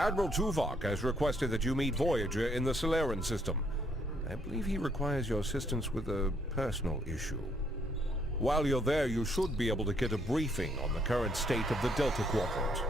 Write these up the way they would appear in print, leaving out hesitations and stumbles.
Admiral Tuvok has requested that you meet Voyager in the Syllerran system. I believe he requires your assistance with a personal issue. While you're there, you should be able to get a briefing on the current state of the Delta Quadrant.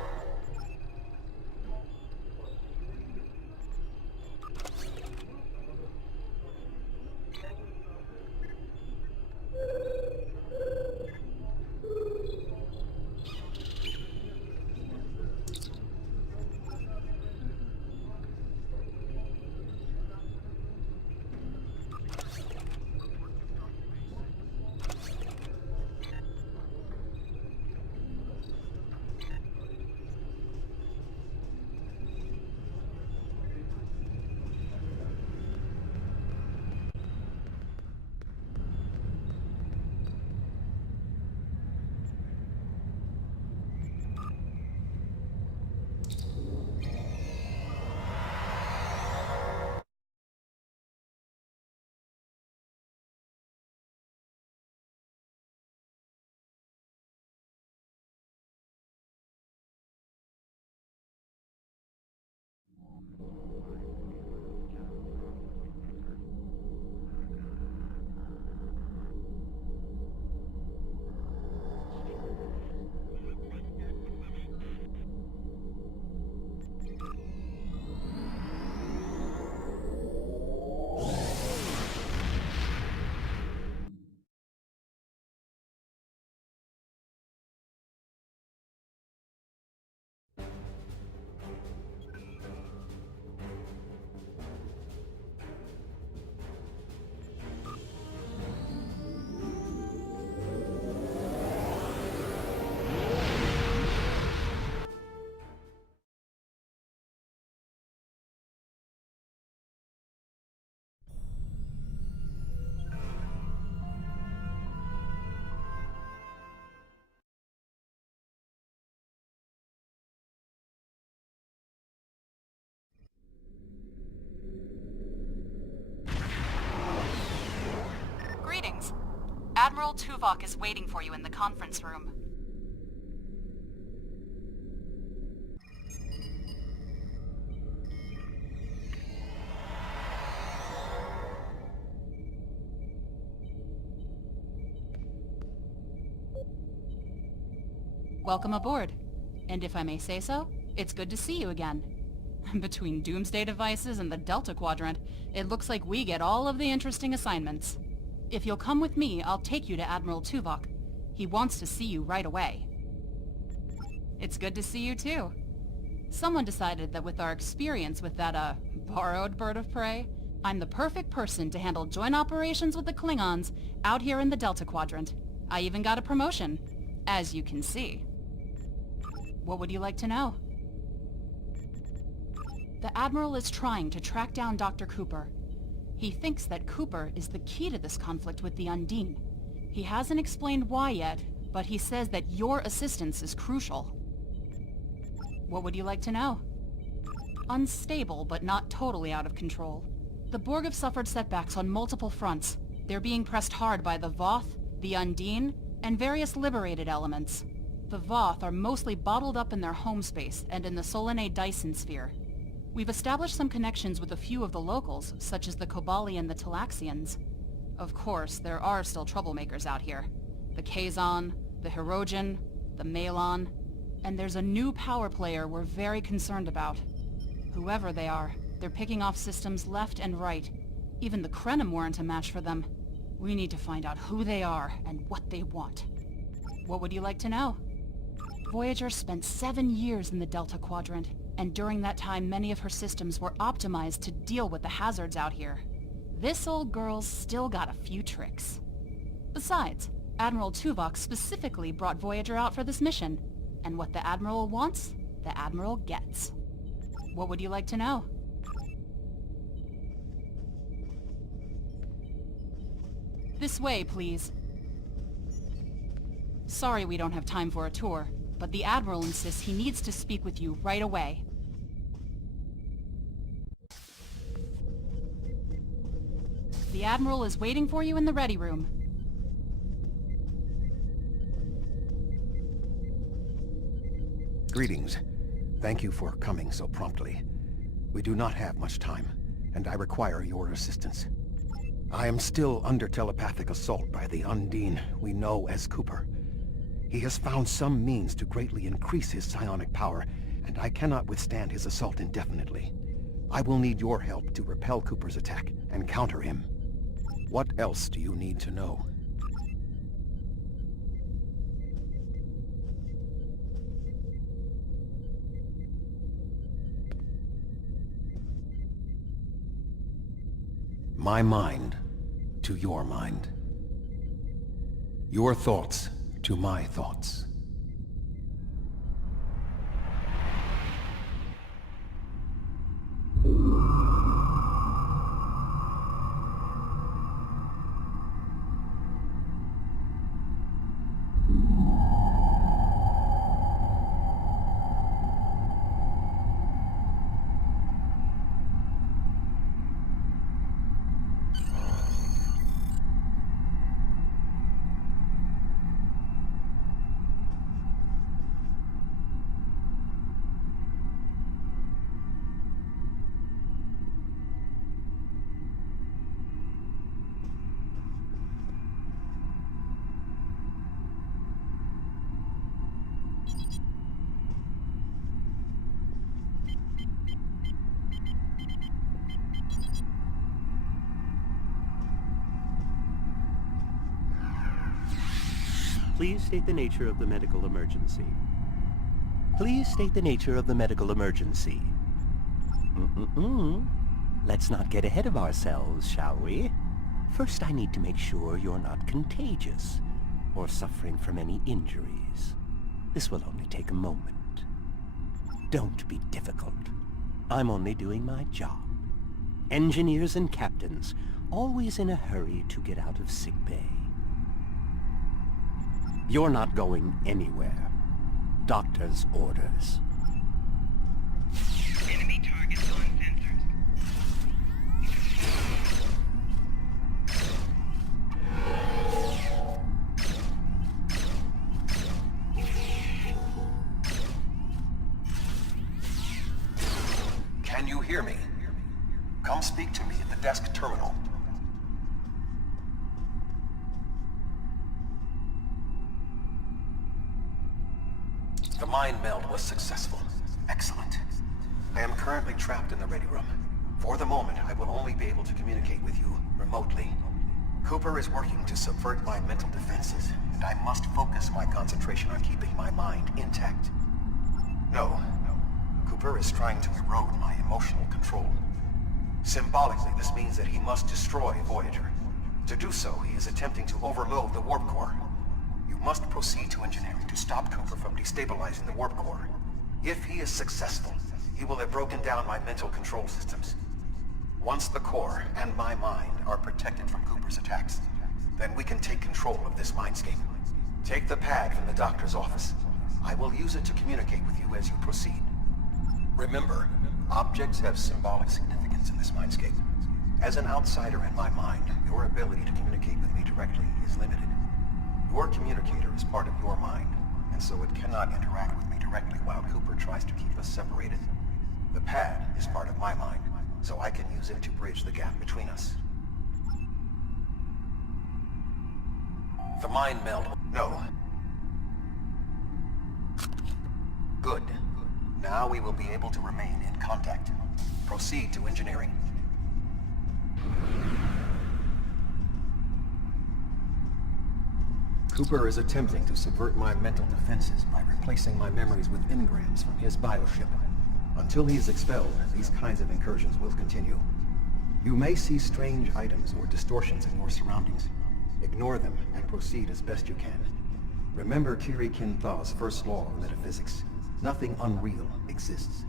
Greetings. Admiral Tuvok is waiting for you in the conference room. Welcome aboard. And if I may say so, it's good to see you again. Between doomsday devices and the Delta Quadrant, it looks like we get all of the interesting assignments. If you'll come with me, I'll take you to Admiral Tuvok. He wants to see you right away. It's good to see you too. Someone decided that with our experience with that, borrowed bird of prey, I'm the perfect person to handle joint operations with the Klingons out here in the Delta Quadrant. I even got a promotion, as you can see. What would you like to know? The Admiral is trying to track down Dr. Cooper. He thinks that Cooper is the key to this conflict with the Undine. He hasn't explained why yet, but he says that your assistance is crucial. What would you like to know? Unstable, but not totally out of control. The Borg have suffered setbacks on multiple fronts. They're being pressed hard by the Voth, the Undine, and various liberated elements. The Voth are mostly bottled up in their home space and in the Solanae Dyson sphere. We've established some connections with a few of the locals, such as the Kobali and the Talaxians. Of course, there are still troublemakers out here. The Kazon, the Hirogen, the Malon, and there's a new power player we're very concerned about. Whoever they are, they're picking off systems left and right. Even the Krenim weren't a match for them. We need to find out who they are and what they want. What would you like to know? Voyager spent 7 years in the Delta Quadrant, and during that time many of her systems were optimized to deal with the hazards out here. This old girl's still got a few tricks. Besides, Admiral Tuvok specifically brought Voyager out for this mission, and what the Admiral wants, the Admiral gets. What would you like to know? This way, please. Sorry we don't have time for a tour, but the Admiral insists he needs to speak with you right away. The Admiral is waiting for you in the ready room. Greetings. Thank you for coming so promptly. We do not have much time, and I require your assistance. I am still under telepathic assault by the Undine we know as Cooper. He has found some means to greatly increase his psionic power, and I cannot withstand his assault indefinitely. I will need your help to repel Cooper's attack and counter him. What else do you need to know? My mind to your mind. Your thoughts to my thoughts. Please state the nature of the medical emergency. Please state the nature of the medical emergency. Let's not get ahead of ourselves, shall we? First, I need to make sure you're not contagious or suffering from any injuries. This will only take a moment. Don't be difficult. I'm only doing my job. Engineers and captains, always in a hurry to get out of sickbay. You're not going anywhere. Doctor's orders. Enemy targets on sensors. Can you hear me? Come speak to me at the desk terminal. The mind meld was successful. Excellent. I am currently trapped in the ready room. For the moment, I will only be able to communicate with you remotely. Cooper is working to subvert my mental defenses, and I must focus my concentration on keeping my mind intact. No. Cooper is trying to erode my emotional control. Symbolically, this means that he must destroy Voyager. To do so, he is attempting to overload the warp core. You must proceed to engineering to stop Cooper from destabilizing the warp core. If he is successful, he will have broken down my mental control systems. Once the core and my mind are protected from Cooper's attacks, then we can take control of this mindscape. Take the pad from the doctor's office. I will use it to communicate with you as you proceed. Remember, objects have symbolic significance in this mindscape. As an outsider in my mind, your ability to communicate with me directly is limited. Your communicator is part of your mind, and so it cannot interact with me directly while Cooper tries to keep us separated. The pad is part of my mind, so I can use it to bridge the gap between us. The mind meld... No. Good. Now we will be able to remain in contact. Proceed to engineering. Cooper is attempting to subvert my mental defenses by replacing my memories with engrams from his bioship. Until he is expelled, these kinds of incursions will continue. You may see strange items or distortions in your surroundings. Ignore them and proceed as best you can. Remember Kiri Kintha's first law of metaphysics. Nothing unreal exists.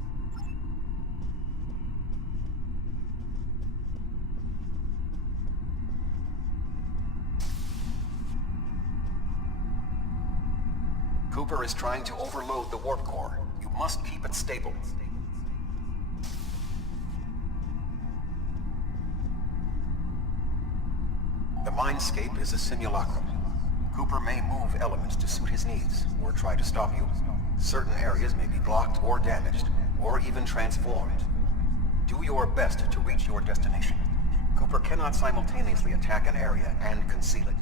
Cooper is trying to overload the warp core. You must keep it stable. The Mindscape is a simulacrum. Cooper may move elements to suit his needs, or try to stop you. Certain areas may be blocked or damaged, or even transformed. Do your best to reach your destination. Cooper cannot simultaneously attack an area and conceal it.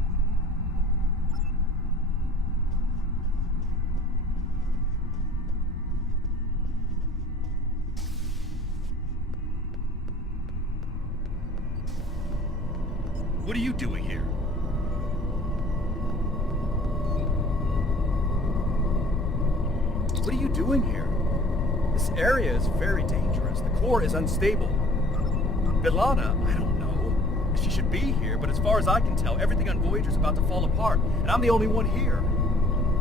What are you doing here? What are you doing here? This area is very dangerous. The core is unstable. B'Elanna, I don't know. She should be here, but as far as I can tell, everything on Voyager is about to fall apart, and I'm the only one here.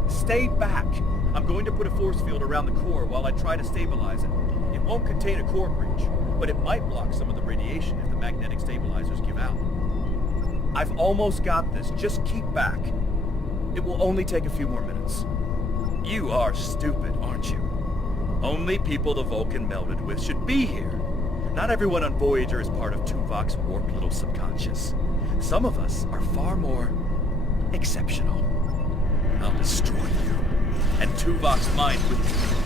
Stay back. I'm going to put a force field around the core while I try to stabilize it. It won't contain a core breach, but it might block some of the radiation if the magnetic stabilizers give out. I've almost got this. Just keep back. It will only take a few more minutes. You are stupid, aren't you? Only people the Vulcan melded with should be here. Not everyone on Voyager is part of Tuvok's warped little subconscious. Some of us are far more exceptional. I'll destroy you, and Tuvok's mind with you.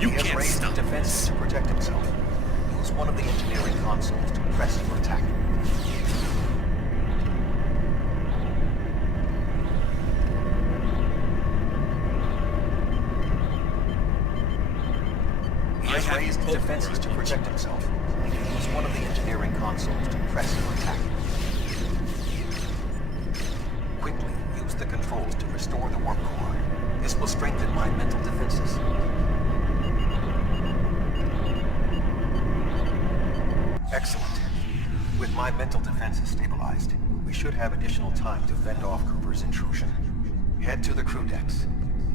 He has raised defenses to protect himself. Use one of the engineering consoles to press for attack. He has raised defenses to protect himself. Use one of the engineering consoles to press for attack. Quickly use the controls to restore the warp core. This will strengthen my mental defenses. Excellent. With my mental defenses stabilized, we should have additional time to fend off Cooper's intrusion. Head to the crew decks.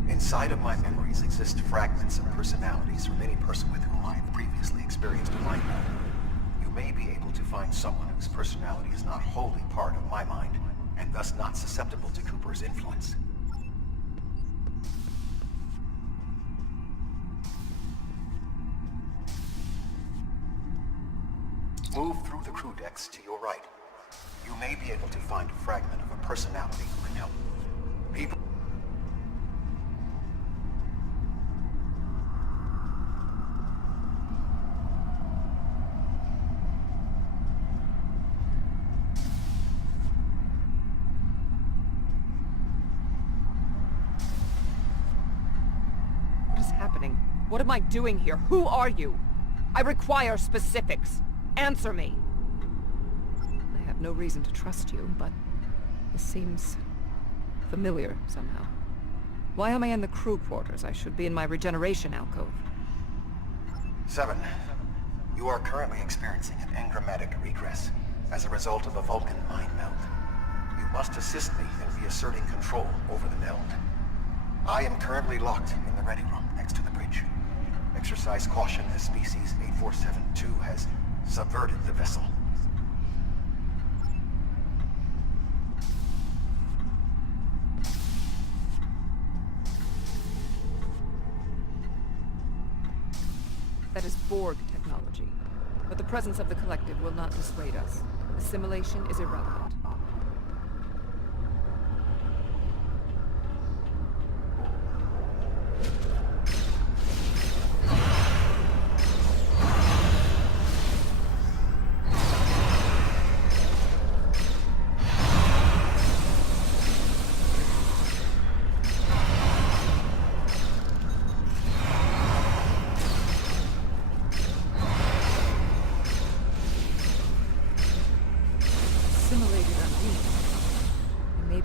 Inside of my memories exist fragments of personalities from any person with whom I have previously experienced a mind meld. You may be able to find someone whose personality is not wholly part of my mind, and thus not susceptible to Cooper's influence. Move through the crew decks to your right. You may be able to find a fragment of a personality who can help. People... What is happening? What am I doing here? Who are you? I require specifics. Answer me! I have no reason to trust you, but this seems familiar somehow. Why am I in the crew quarters? I should be in my regeneration alcove. 7. You are currently experiencing an engrammatic regress as a result of a Vulcan mind meld. You must assist me in reasserting control over the meld. I am currently locked in the ready room next to the bridge. Exercise caution as species 8472 has subverted the vessel. That is Borg technology. But the presence of the Collective will not dissuade us. Assimilation is irrelevant.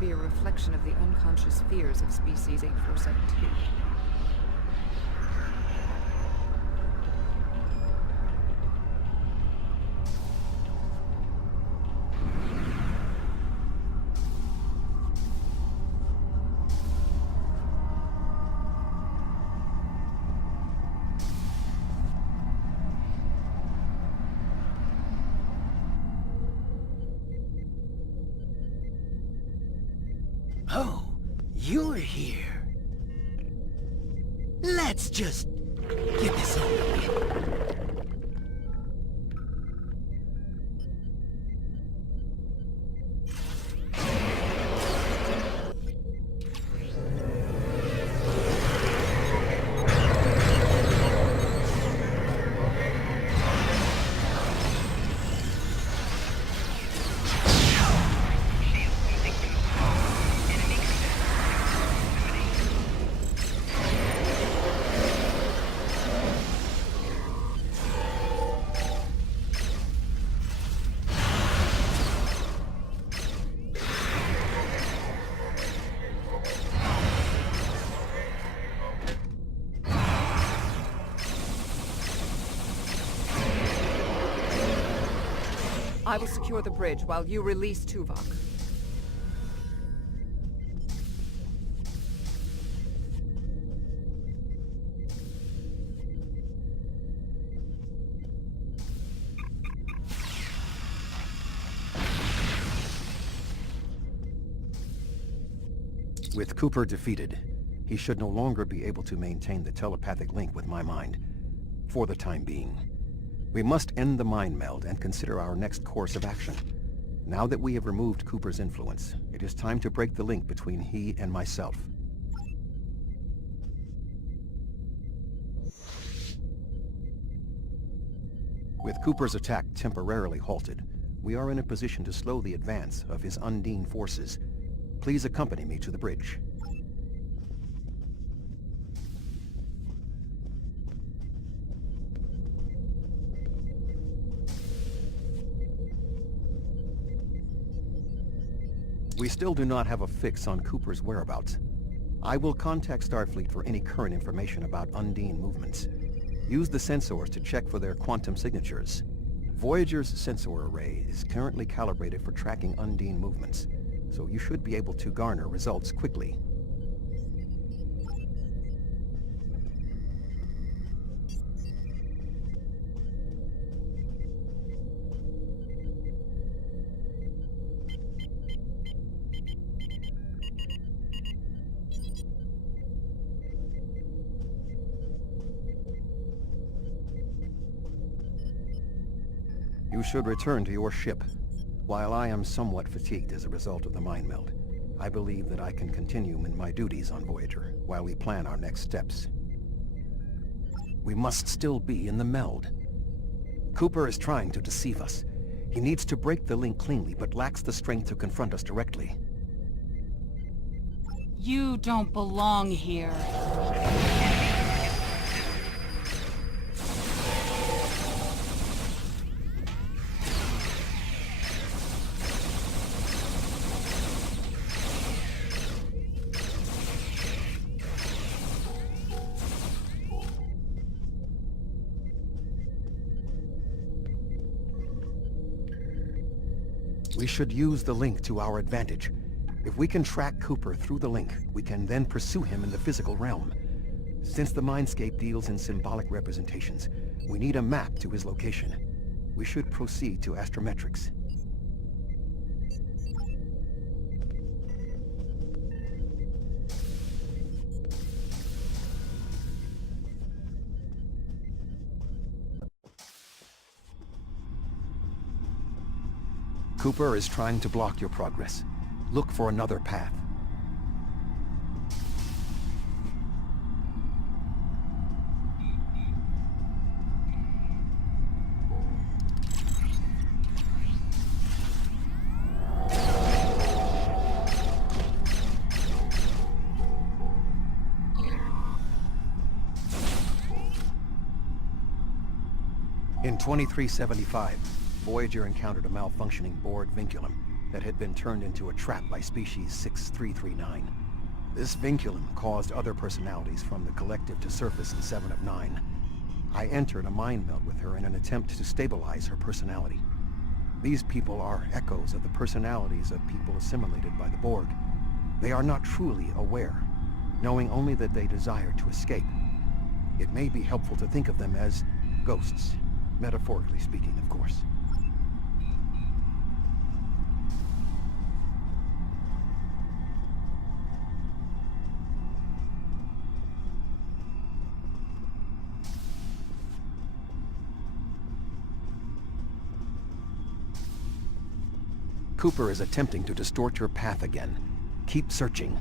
Be a reflection of the unconscious fears of species 8472. here. Let's just get this over with. I will secure the bridge while you release Tuvok. With Cooper defeated, he should no longer be able to maintain the telepathic link with my mind, for the time being. We must end the mind meld and consider our next course of action. Now that we have removed Cooper's influence, it is time to break the link between he and myself. With Cooper's attack temporarily halted, we are in a position to slow the advance of his Undine forces. Please accompany me to the bridge. We still do not have a fix on Cooper's whereabouts. I will contact Starfleet for any current information about Undine movements. Use the sensors to check for their quantum signatures. Voyager's sensor array is currently calibrated for tracking Undine movements, so you should be able to garner results quickly. You should return to your ship. While I am somewhat fatigued as a result of the mind meld, I believe that I can continue in my duties on Voyager while we plan our next steps. We must still be in the meld. Cooper is trying to deceive us. He needs to break the link cleanly, but lacks the strength to confront us directly. You don't belong here. We should use the link to our advantage. If we can track Cooper through the link, we can then pursue him in the physical realm. Since the Mindscape deals in symbolic representations, we need a map to his location. We should proceed to astrometrics. Cooper is trying to block your progress. Look for another path. In 2375, Voyager encountered a malfunctioning board vinculum that had been turned into a trap by species 6339. This vinculum caused other personalities from the collective to surface in 7 of 9. I entered a mind meld with her in an attempt to stabilize her personality. These people are echoes of the personalities of people assimilated by the Borg. They are not truly aware, knowing only that they desire to escape. It may be helpful to think of them as ghosts, metaphorically speaking, of course. Cooper is attempting to distort your path again. Keep searching.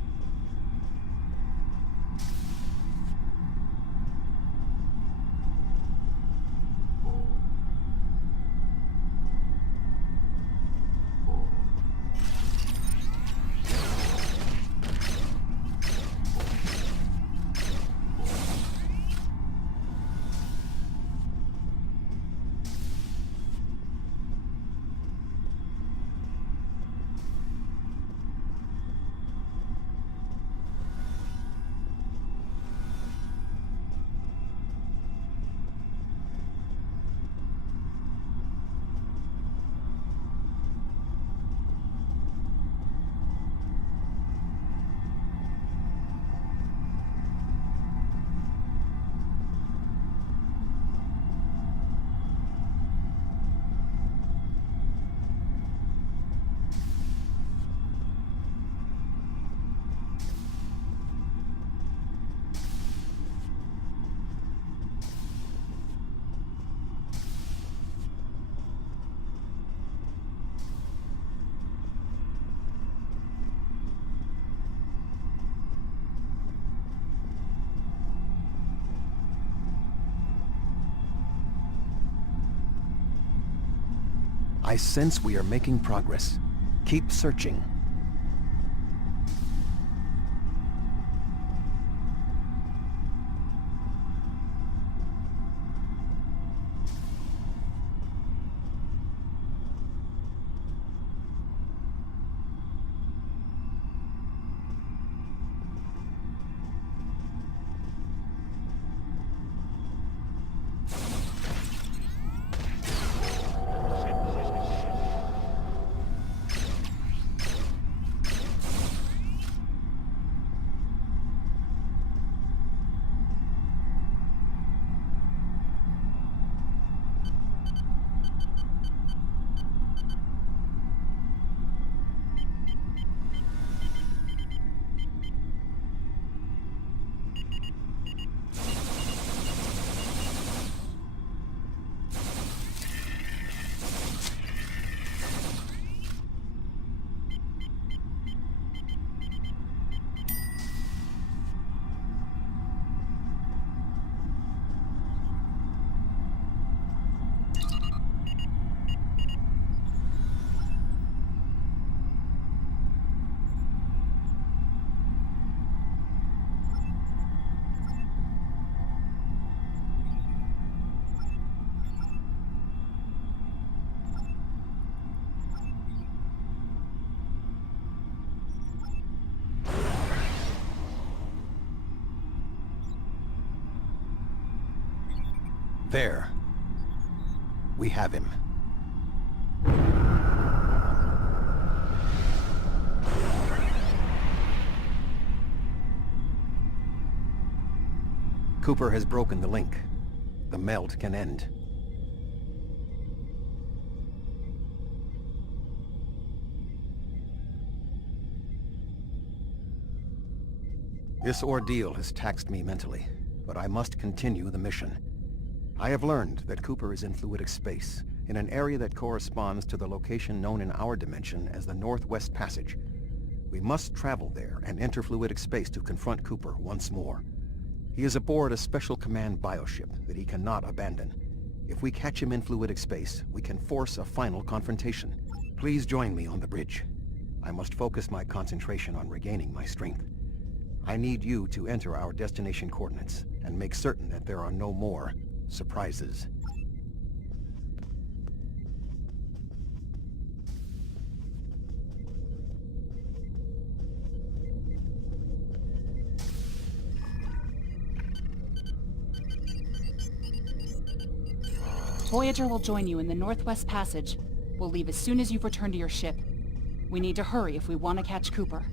I sense we are making progress. Keep searching. There. We have him. Cooper has broken the link. The meld can end. This ordeal has taxed me mentally, but I must continue the mission. I have learned that Cooper is in fluidic space, in an area that corresponds to the location known in our dimension as the Northwest Passage. We must travel there and enter fluidic space to confront Cooper once more. He is aboard a special command bioship that he cannot abandon. If we catch him in fluidic space, we can force a final confrontation. Please join me on the bridge. I must focus my concentration on regaining my strength. I need you to enter our destination coordinates and make certain that there are no more surprises. Voyager will join you in the Northwest Passage. We'll leave as soon as you've returned to your ship. We need to hurry if we want to catch Cooper.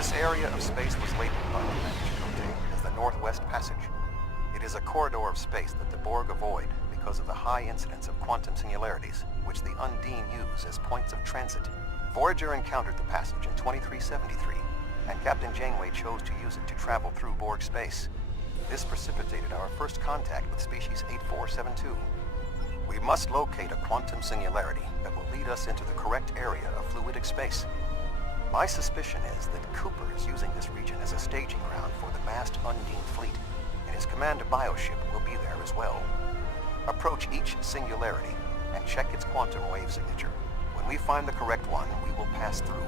This area of space was labeled by Chakotay as the Northwest Passage. It is a corridor of space that the Borg avoid because of the high incidence of quantum singularities, which the Undine use as points of transit. Voyager encountered the passage in 2373, and Captain Janeway chose to use it to travel through Borg space. This precipitated our first contact with species 8472. We must locate a quantum singularity that will lead us into the correct area of fluidic space. My suspicion is that Cooper is using this region as a staging ground for the massed Undine fleet, and his command bioship will be there as well. Approach each singularity and check its quantum wave signature. When we find the correct one, we will pass through.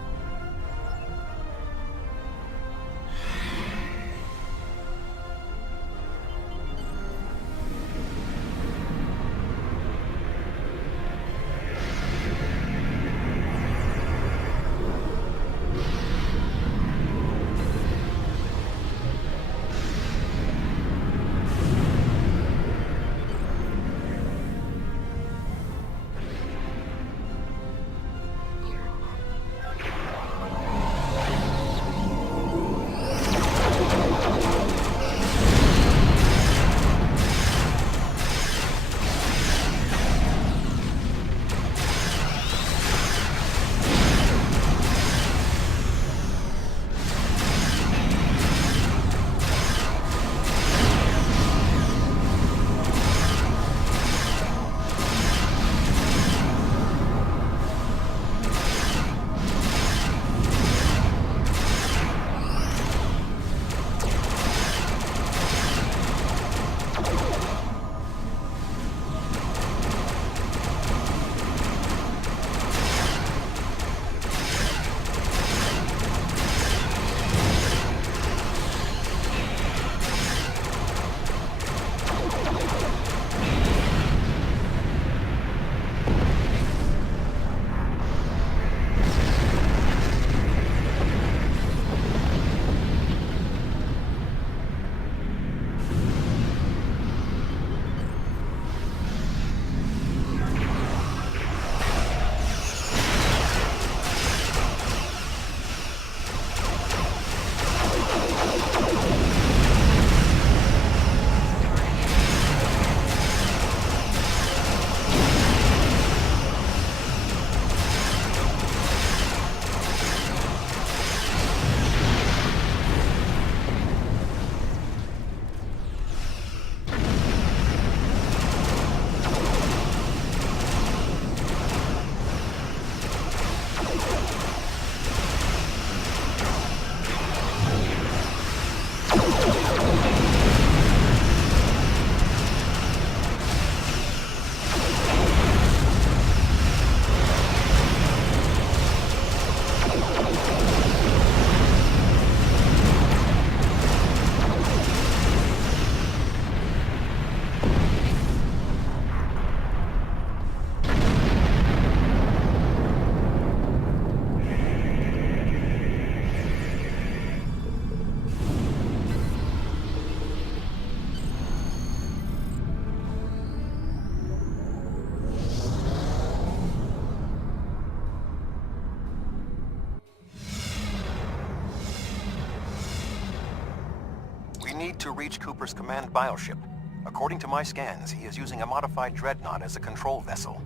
Need to reach Cooper's command bioship. According to my scans, he is using a modified dreadnought as a control vessel.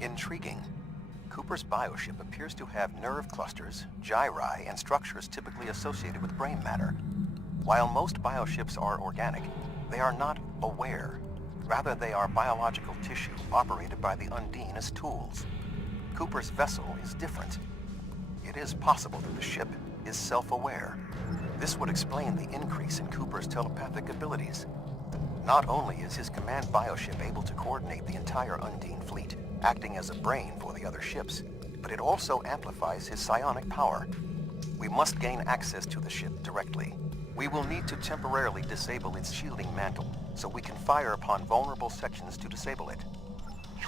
Intriguing. Cooper's bioship appears to have nerve clusters, gyri, and structures typically associated with brain matter. While most bioships are organic, they are not aware. Rather, they are biological tissue operated by the Undine as tools. Cooper's vessel is different. It is possible that the ship is self-aware. This would explain the increase in Cooper's telepathic abilities. Not only is his command bioship able to coordinate the entire Undine fleet, acting as a brain for the other ships, but it also amplifies his psionic power. We must gain access to the ship directly. We will need to temporarily disable its shielding mantle, so we can fire upon vulnerable sections to disable it.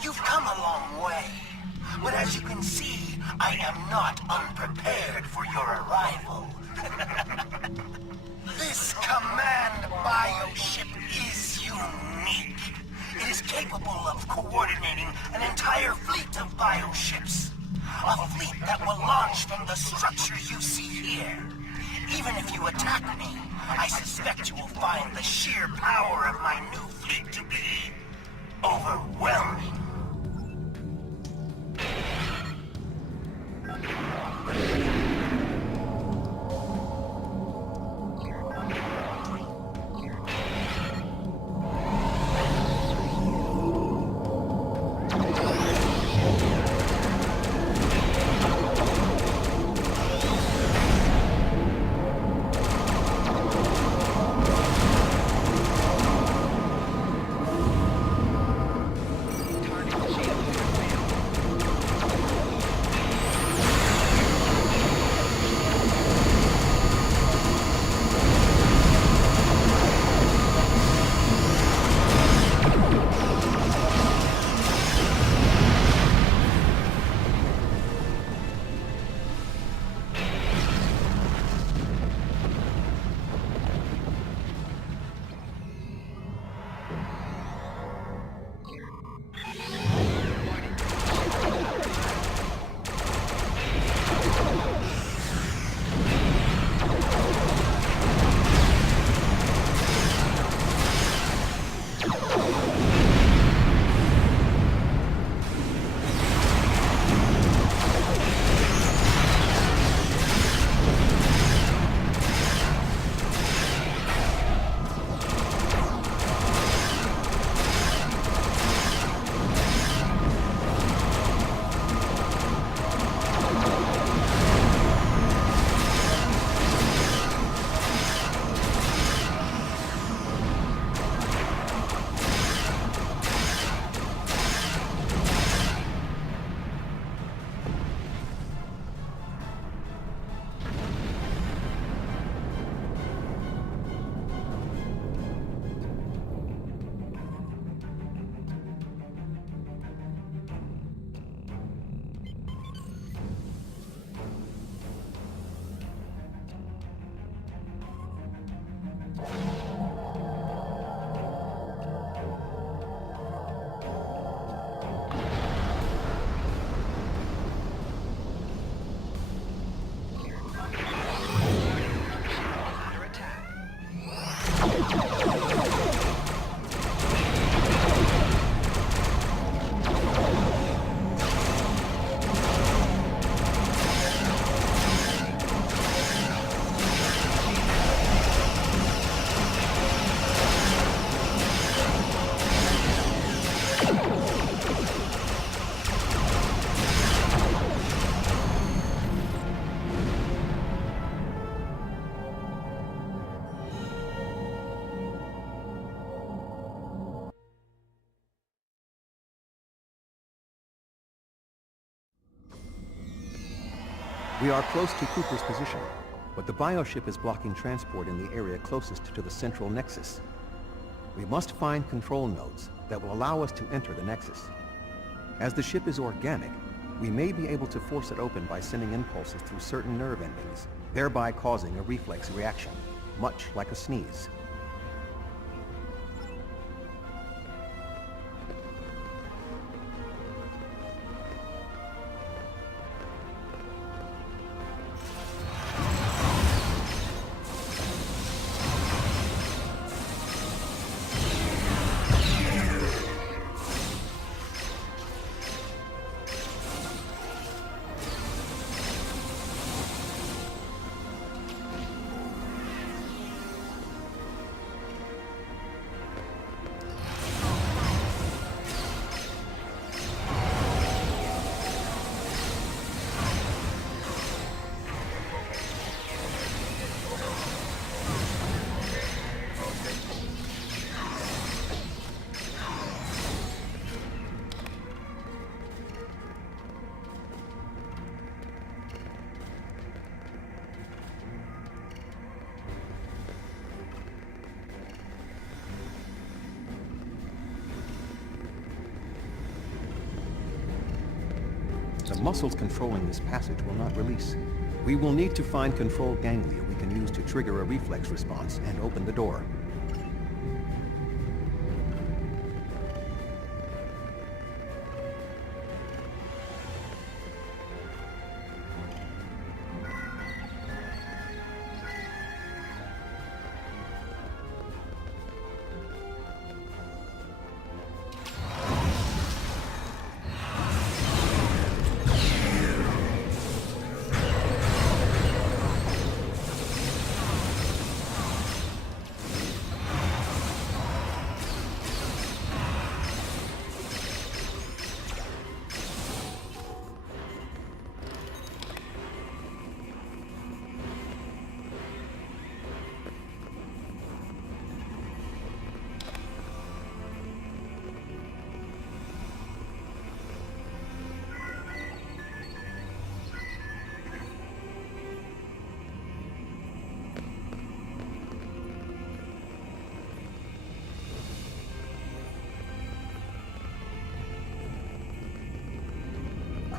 You've come a long way, but as you can see, I am not unprepared for your arrival. This command bioship is unique. It is capable of coordinating an entire fleet of bioships. A fleet that will launch from the structure you see here. I suspect you will find the sheer power of my new fleet to be overwhelming. We are close to Cooper's position, but the bioship is blocking transport in the area closest to the central nexus. We must find control nodes that will allow us to enter the nexus. As the ship is organic, we may be able to force it open by sending impulses through certain nerve endings, thereby causing a reflex reaction, much like a sneeze. The muscles controlling this passage will not release. We will need to find control ganglia we can use to trigger a reflex response and open the door.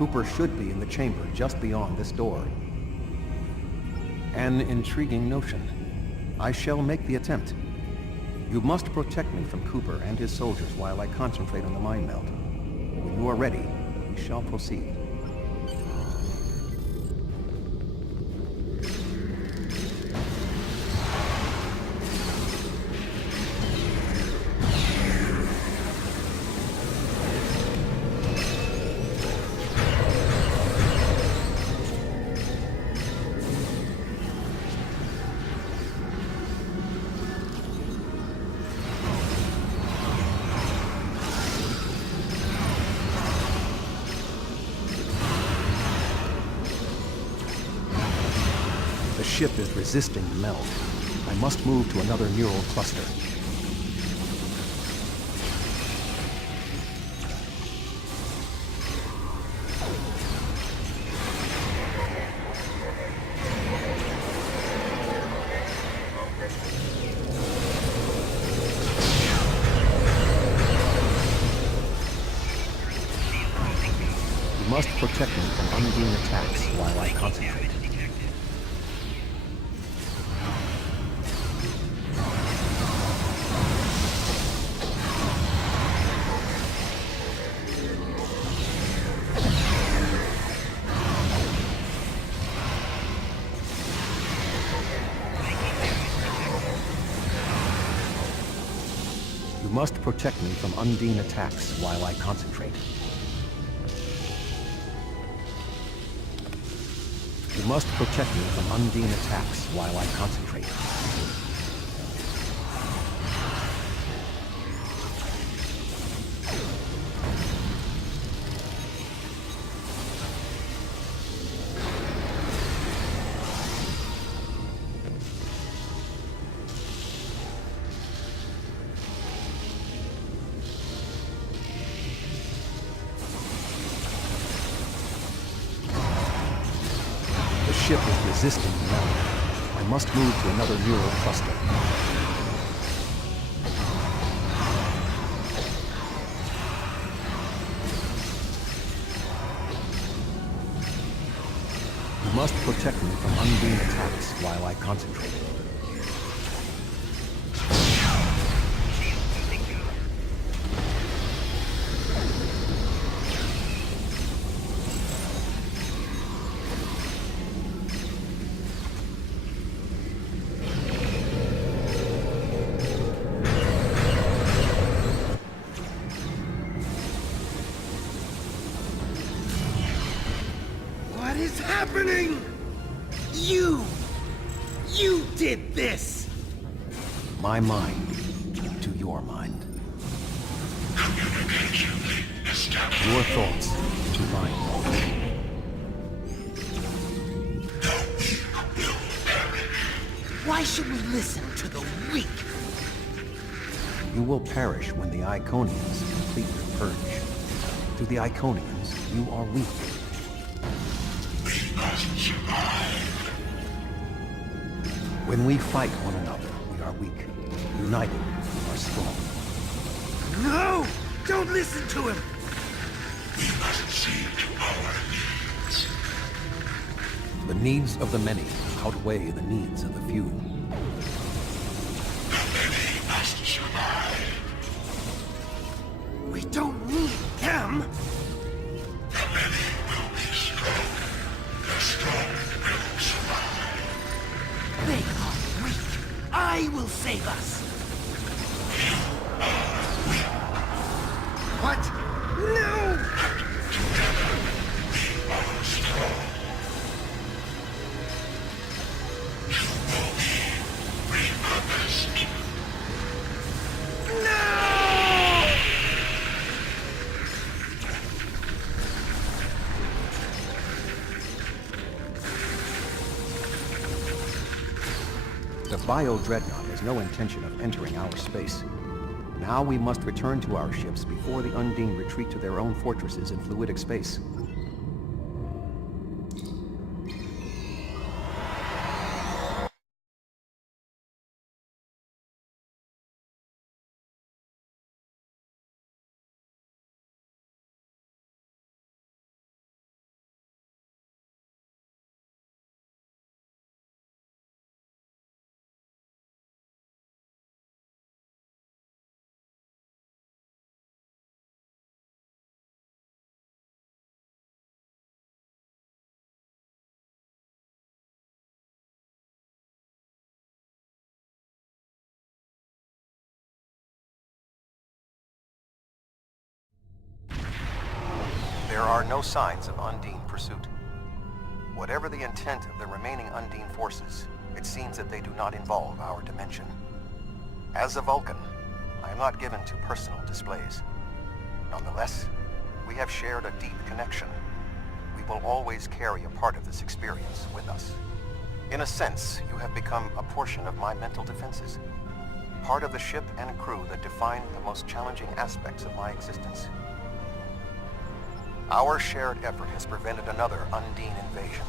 Cooper should be in the chamber just beyond this door. An intriguing notion. I shall make the attempt. You must protect me from Cooper and his soldiers while I concentrate on the mind meld. When you are ready, we shall proceed. The ship is resisting the meld. I must move to another neural cluster. You must protect me from Undine attacks while I concentrate. You must protect me from Undine attacks while I concentrate. You must protect me from Undine attacks while I concentrate. The ship is resisting the meld. I must move to another neural cluster. You must protect me from Undine attacks while I concentrate. What is happening? You did this! My mind to your mind. Your thoughts to mine. Why should we listen to the weak? You will perish when the Iconians complete their purge. To the Iconians, you are weak. When we fight one another, we are weak. United, we are strong. No! Don't listen to him! We must see to our needs. The needs of the many outweigh the needs of the few. The many must survive. We don't need them! The many will be strong. The strong will survive. They are weak. I will save us. You are weak. What? No! Together, we are strong. You will be repurposed. No! The Bio-Dreadnought has no intention of entering our space. Now we must return to our ships before the Undine retreat to their own fortresses in fluidic space. There are no signs of Undine pursuit. Whatever the intent of the remaining Undine forces, it seems that they do not involve our dimension. As a Vulcan, I am not given to personal displays. Nonetheless, we have shared a deep connection. We will always carry a part of this experience with us. In a sense, you have become a portion of my mental defenses. Part of the ship and crew that define the most challenging aspects of my existence. Our shared effort has prevented another Undine invasion,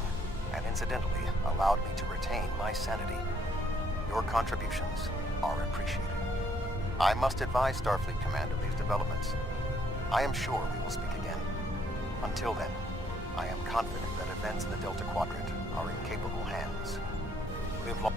and incidentally allowed me to retain my sanity. Your contributions are appreciated. I must advise Starfleet Command of these developments. I am sure we will speak again. Until then, I am confident that events in the Delta Quadrant are in capable hands. Live long.